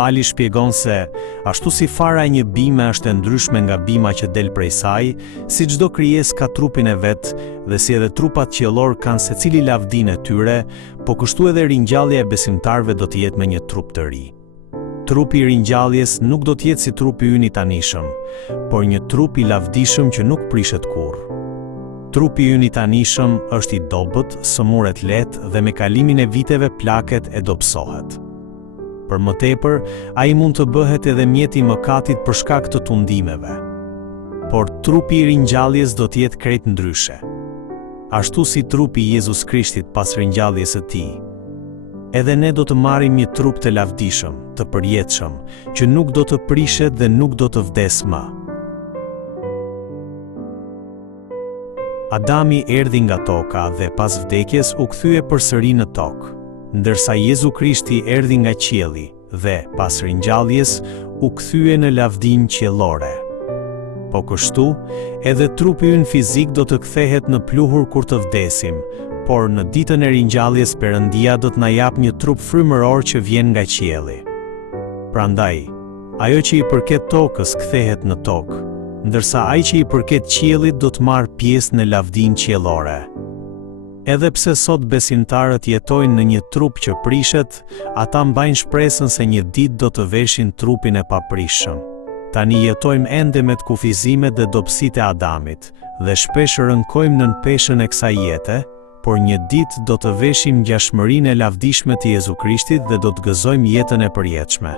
Pali shpjegon se, ashtu si fara e një bime është e ndryshme nga bima që del prej saj, si çdo krijesë ka trupin e vet, dhe si edhe trupat qiellor kanë secili lavdinë e tyre, po kështu edhe ringjallja e besimtarëve do të jetë me një trup të ri. Trupi i ringjalljes nuk do të jetë si trupi ynë i tanishëm, por një trup i lavdishëm që nuk prishet kurrë. Trupi ynë i tanishëm është i dobët, sëmuret lehtë dhe me kalimin e viteve plaket e dobësohet. Për më tepër, ai mund të bëhet edhe mjeti i mëkatit për shkak të tundimeve. Por trupi i ringjalljes do të jetë krejt ndryshe. Ashtu si trupi i Jezus Krishtit pas ringjalljes së tij. Edhe ne do të marrim një trup të lavdishëm, të përjetshëm, që nuk do të prishet dhe nuk do të vdes më. Adami erdhi nga toka dhe pas vdekjes u kthye përsëri në tokë, ndërsa Jezu Krishti erdhi nga qielli dhe pas ringjalljes u kthye në lavdinë qiellore. Po kështu, edhe trupi ynë fizik do të kthehet në pluhur kur të vdesim, por në ditën e ringjalljes Perëndia do të na jap një trup frymëror që vjen nga qielli. Prandaj, ajo që i përket tokës kthehet në tokë, ndërsa ai që i përket qiellit do të marrë pjesë në lavdinë qiellore. Edhe pse sot besimtarët jetojnë në një trup që prishet, ata mbajnë shpresën se një ditë do të veshin trupin e paprishëm. Tani jetojmë ende me të kufizimet dhe dobësitë e Adamit, dhe shpesh rënkojmë nën peshën e kësaj jete, por një ditë do të veshim ngjashmërinë e lavdishme të Jezu Krishtit dhe do të gëzojmë jetën e përjetshme.